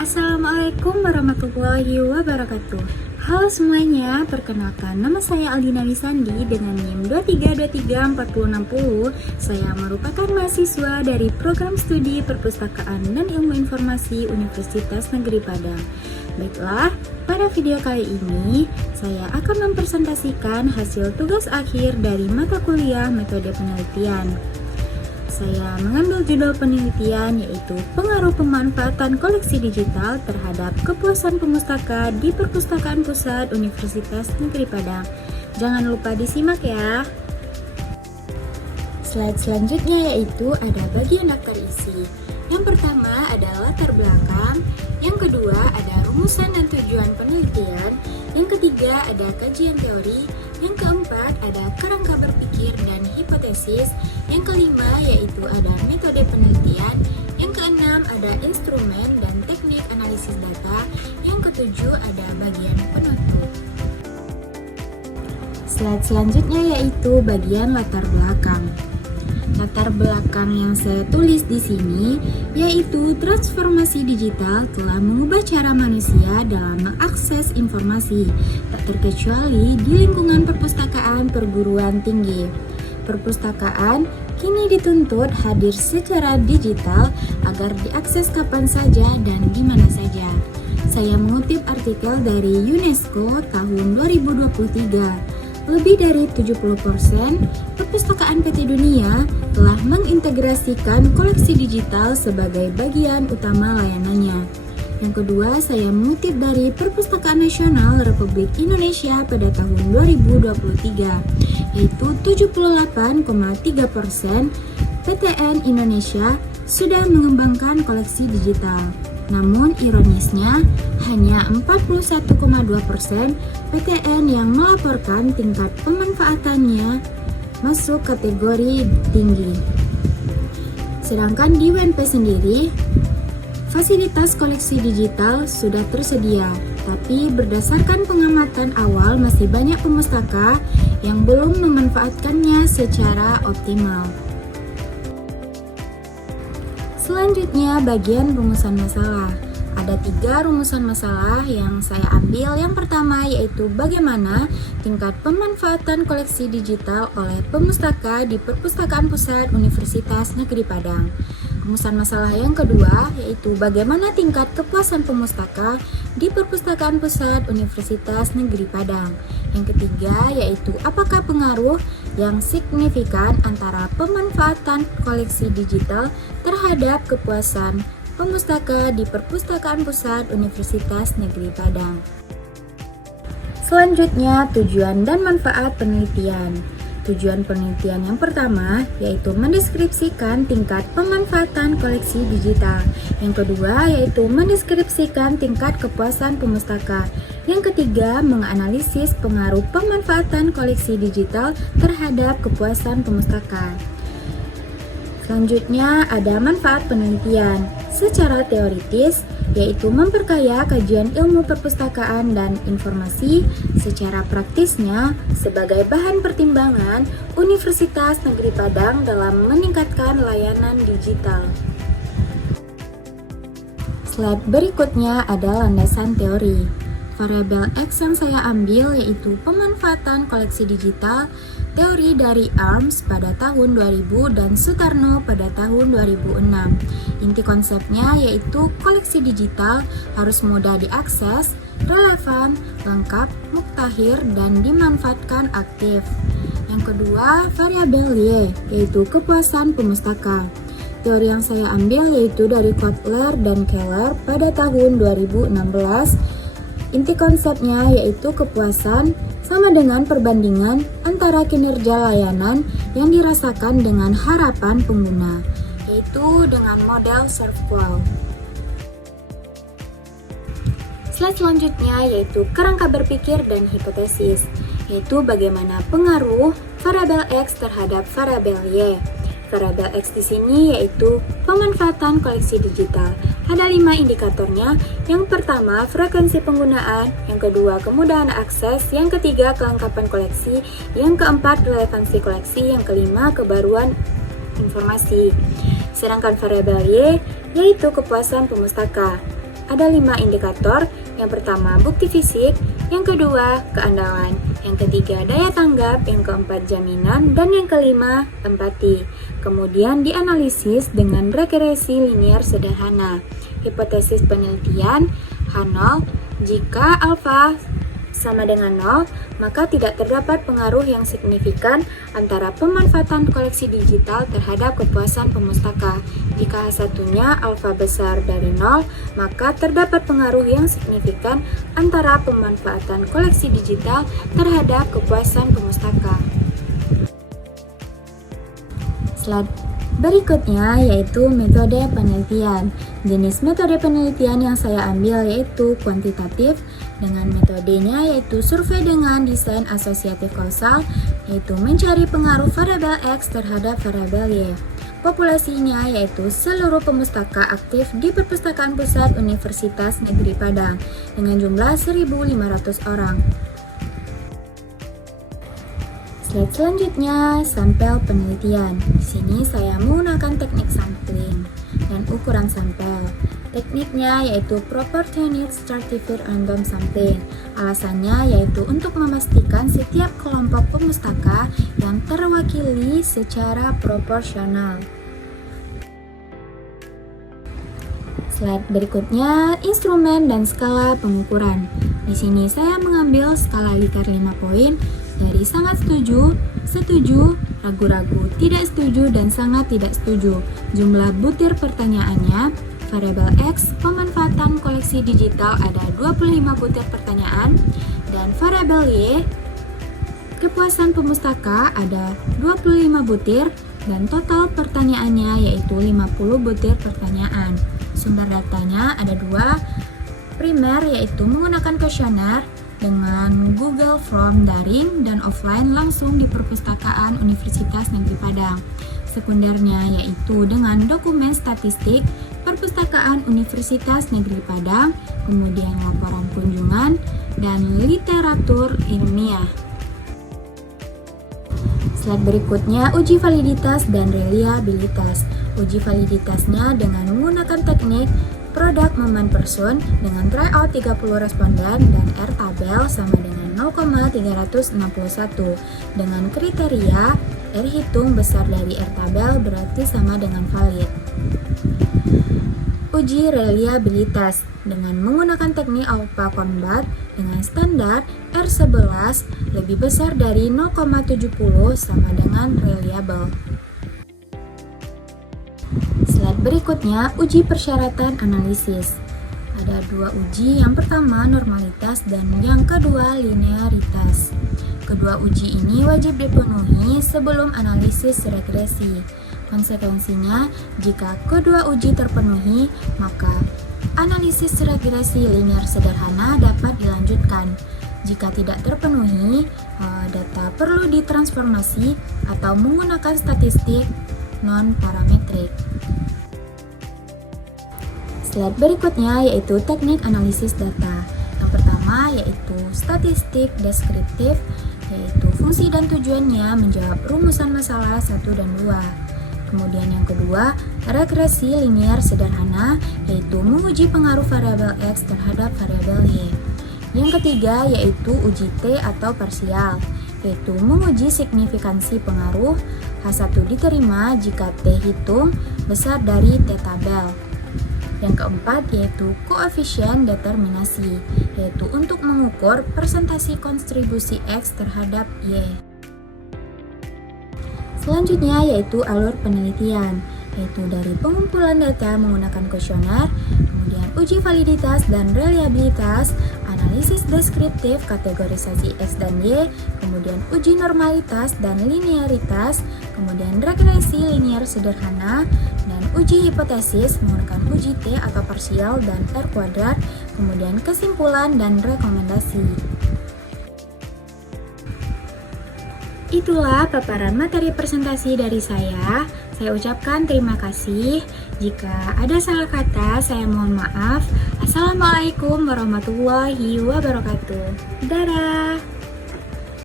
Assalamualaikum warahmatullahi wabarakatuh. Halo semuanya, perkenalkan nama saya Aldina Wisandi dengan NIM 23234060. Saya merupakan mahasiswa dari Program Studi Perpustakaan dan Ilmu Informasi Universitas Negeri Padang. Baiklah, pada video kali ini saya akan mempresentasikan hasil tugas akhir dari mata kuliah metode penelitian. Saya mengambil judul penelitian yaitu pengaruh pemanfaatan koleksi digital terhadap kepuasan pemustaka di Perpustakaan Pusat Universitas Negeri Padang. Jangan lupa disimak ya. Slide selanjutnya yaitu ada bagian daftar isi. Yang pertama ada latar belakang, yang kedua ada rumusan dan tujuan penelitian, yang ketiga ada kajian teori, yang keempat ada kerangka berpikir dan hipotesis, yang kelima yaitu ada metode penelitian, yang keenam ada instrumen dan teknik analisis data, yang ketujuh ada bagian penutup. Slide selanjutnya yaitu bagian latar belakang. Latar belakang yang saya tulis di sini yaitu transformasi digital telah mengubah cara manusia dalam mengakses informasi, tak terkecuali di lingkungan perpustakaan perguruan tinggi. Perpustakaan kini dituntut hadir secara digital agar diakses kapan saja dan di mana saja. Saya mengutip artikel dari UNESCO tahun 2023. Lebih dari 70% perpustakaan PT Dunia telah mengintegrasikan koleksi digital sebagai bagian utama layanannya. Yang kedua, saya mengutip dari Perpustakaan Nasional Republik Indonesia pada tahun 2023, yaitu 78,3% PTN Indonesia sudah mengembangkan koleksi digital. Namun ironisnya, hanya 41,2% PTN yang melaporkan tingkat pemanfaatannya masuk kategori tinggi. Sedangkan di UNP sendiri, fasilitas koleksi digital sudah tersedia, tapi berdasarkan pengamatan awal masih banyak pemustaka yang belum memanfaatkannya secara optimal. Selanjutnya bagian rumusan masalah. Ada 3 rumusan masalah yang saya ambil. Yang pertama yaitu bagaimana tingkat pemanfaatan koleksi digital oleh pemustaka di Perpustakaan Pusat Universitas Negeri Padang. Rumusan masalah yang kedua yaitu bagaimana tingkat kepuasan pemustaka di Perpustakaan Pusat Universitas Negeri Padang. Yang ketiga yaitu apakah pengaruh yang signifikan antara pemanfaatan koleksi digital terhadap kepuasan pemustaka di Perpustakaan Pusat Universitas Negeri Padang. Selanjutnya, tujuan dan manfaat penelitian. Tujuan penelitian yang pertama yaitu mendeskripsikan tingkat pemanfaatan koleksi digital. Yang kedua yaitu mendeskripsikan tingkat kepuasan pemustaka. Yang ketiga, menganalisis pengaruh pemanfaatan koleksi digital terhadap kepuasan pemustaka. Selanjutnya ada manfaat penelitian. Secara teoritis, yaitu memperkaya kajian ilmu perpustakaan dan informasi. Secara praktisnya, sebagai bahan pertimbangan Universitas Negeri Padang dalam meningkatkan layanan digital. Slide berikutnya ada landasan teori. Variabel X yang saya ambil yaitu pemanfaatan koleksi digital, teori dari ARMS pada tahun 2000 dan Sutarno pada tahun 2006. Inti konsepnya yaitu koleksi digital harus mudah diakses, relevan, lengkap, muktahir, dan dimanfaatkan aktif. Yang kedua, variabel Y yaitu kepuasan pemustaka. Teori yang saya ambil yaitu dari Kotler dan Keller pada tahun 2016. Inti konsepnya yaitu kepuasan sama dengan perbandingan antara kinerja layanan yang dirasakan dengan harapan pengguna, yaitu dengan model SERVQUAL. Slide selanjutnya yaitu kerangka berpikir dan hipotesis, yaitu bagaimana pengaruh variabel X terhadap variabel Y. Variabel X di sini yaitu pemanfaatan koleksi digital. Ada 5 indikatornya. Yang pertama, frekuensi penggunaan. Yang kedua, kemudahan akses. Yang ketiga, kelengkapan koleksi. Yang keempat, relevansi koleksi. Yang kelima, kebaruan informasi. Sedangkan variabel Y yaitu kepuasan pemustaka. ada 5 indikator. Yang pertama, bukti fisik. Yang kedua, keandalan. Yang ketiga, daya tanggap. Yang keempat, jaminan. Dan yang kelima, empati. Kemudian dianalisis dengan regresi linier sederhana. Hipotesis penelitian H0, jika alfa sama dengan 0, maka tidak terdapat pengaruh yang signifikan antara pemanfaatan koleksi digital terhadap kepuasan pemustaka. Jika H1-nya alfa besar dari 0, maka terdapat pengaruh yang signifikan antara pemanfaatan koleksi digital terhadap kepuasan pemustaka. Slide berikutnya yaitu metode penelitian. Jenis metode penelitian yang saya ambil yaitu kuantitatif, dengan metodenya yaitu survei dengan desain asosiatif kausal, yaitu mencari pengaruh variabel X terhadap variabel Y. Populasinya yaitu seluruh pemustaka aktif di Perpustakaan Pusat Universitas Negeri Padang dengan jumlah 1.500 orang. Slide selanjutnya, sampel penelitian. Di sini saya menggunakan teknik sampling dan ukuran sampel. Tekniknya yaitu Proportionate Stratified Random Sampling. Alasannya yaitu untuk memastikan setiap kelompok pemustaka yang terwakili secara proporsional. Slide berikutnya, instrumen dan skala pengukuran. Di sini saya mengambil skala Likert 5 poin dari sangat setuju, setuju, ragu-ragu, tidak setuju, dan sangat tidak setuju. Jumlah butir pertanyaannya, variabel X, pemanfaatan koleksi digital ada 25 butir pertanyaan, dan variabel Y, kepuasan pemustaka ada 25 butir, dan total pertanyaannya yaitu 50 butir pertanyaan. Sumber datanya ada 2, primer yaitu menggunakan kuesioner dengan Google Form daring dan offline langsung di Perpustakaan Universitas Negeri Padang. Sekundernya yaitu dengan dokumen statistik Perpustakaan Universitas Negeri Padang, kemudian laporan kunjungan, dan literatur ilmiah. Slide berikutnya, uji validitas dan reliabilitas. Uji validitasnya dengan menggunakan teknik Product Moment Person dengan tryout 30 responden dan R tabel sama dengan 0,361 dengan kriteria R hitung besar dari R tabel berarti sama dengan valid. Uji reliabilitas dengan menggunakan teknik Alpha Combat dengan standar R11 lebih besar dari 0,70 sama dengan reliable. Slide berikutnya, uji persyaratan analisis. Ada 2 uji, yang pertama normalitas dan yang kedua linearitas. Kedua uji ini wajib dipenuhi sebelum analisis regresi. Konsekuensinya, jika kedua uji terpenuhi, maka analisis regresi linear sederhana dapat dilanjutkan. Jika tidak terpenuhi, data perlu ditransformasi atau menggunakan statistik non-parametrik. Slide berikutnya yaitu teknik analisis data. Yang pertama yaitu statistik deskriptif, yaitu fungsi dan tujuannya menjawab rumusan masalah 1 dan 2. Kemudian yang kedua, regresi linear sederhana, yaitu menguji pengaruh variabel X terhadap variabel Y. Yang ketiga yaitu uji T atau parsial, yaitu menguji signifikansi pengaruh. H1 diterima jika T hitung besar dari T tabel. Yang keempat yaitu koefisien determinasi, yaitu untuk mengukur persentase kontribusi X terhadap Y. Selanjutnya yaitu alur penelitian, yaitu dari pengumpulan data menggunakan kuesioner, kemudian uji validitas dan reliabilitas, analisis deskriptif kategorisasi X dan Y, kemudian uji normalitas dan linearitas, kemudian regresi linear sederhana, dan uji hipotesis menggunakan uji T atau parsial dan R kuadrat, kemudian kesimpulan dan rekomendasi. Itulah paparan materi presentasi dari saya. Saya ucapkan terima kasih. Jika ada salah kata, saya mohon maaf. Assalamualaikum warahmatullahi wabarakatuh. Dadah.